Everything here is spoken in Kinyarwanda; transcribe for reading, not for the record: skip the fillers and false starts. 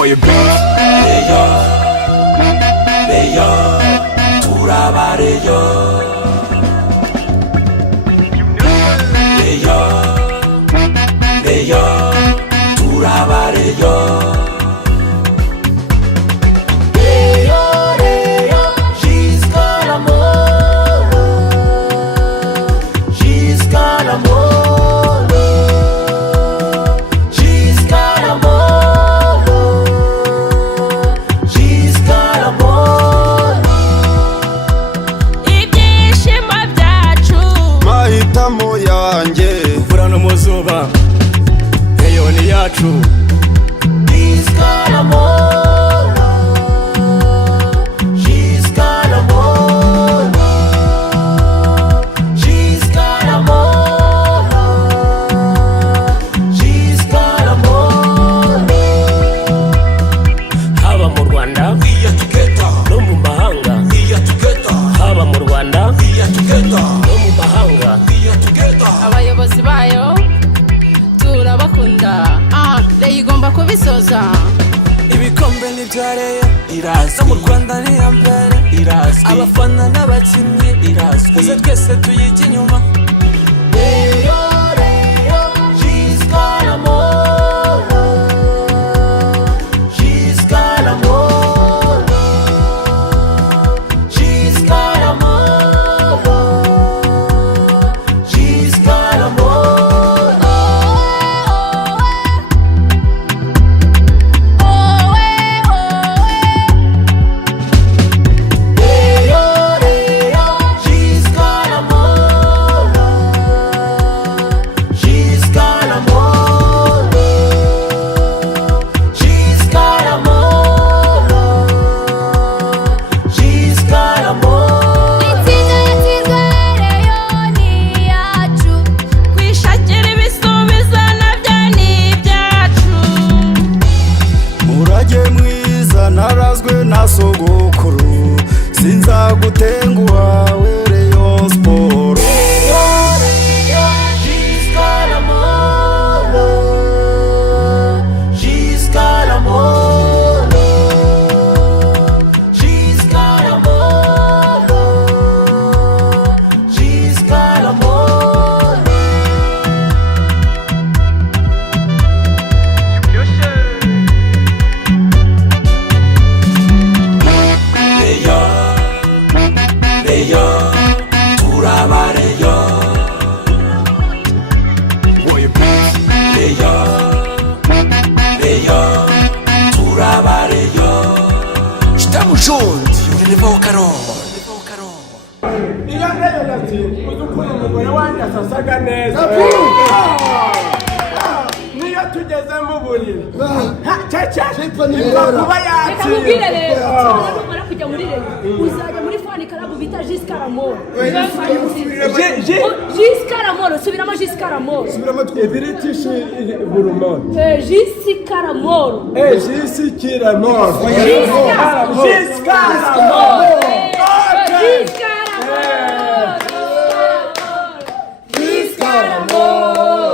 Rayon, turaba Rayon. Rayon, turaba Rayon. Rayon yacu haba mu Rwanda no mu mahanga, haba mu Rwanda no mu mahanga, abayobozi bayo turabakunda, Rayon igomba kubisoza. Ibikombe ni bya Rayon, no mu Rwanda ni iya mbere, abafana n'abakinnyi uze twese tuyijya inyuma. Narazwe na sogokuru sinzagutenguha we Rayon Sport. Estamos juntos, eu levo o carol. Iya Rayon ati uzukuru umugore wanjye asasaga neza. Niyo tugeze mu buriri. Kuba yaciye. Reka kujya muri Rayon. Uzajya muri fani karabu bita Giscaramoro. Giscaramoro, subiramo Giscaramoro. Subiramo British Burumon. Giscaramoro. Giscaramoro.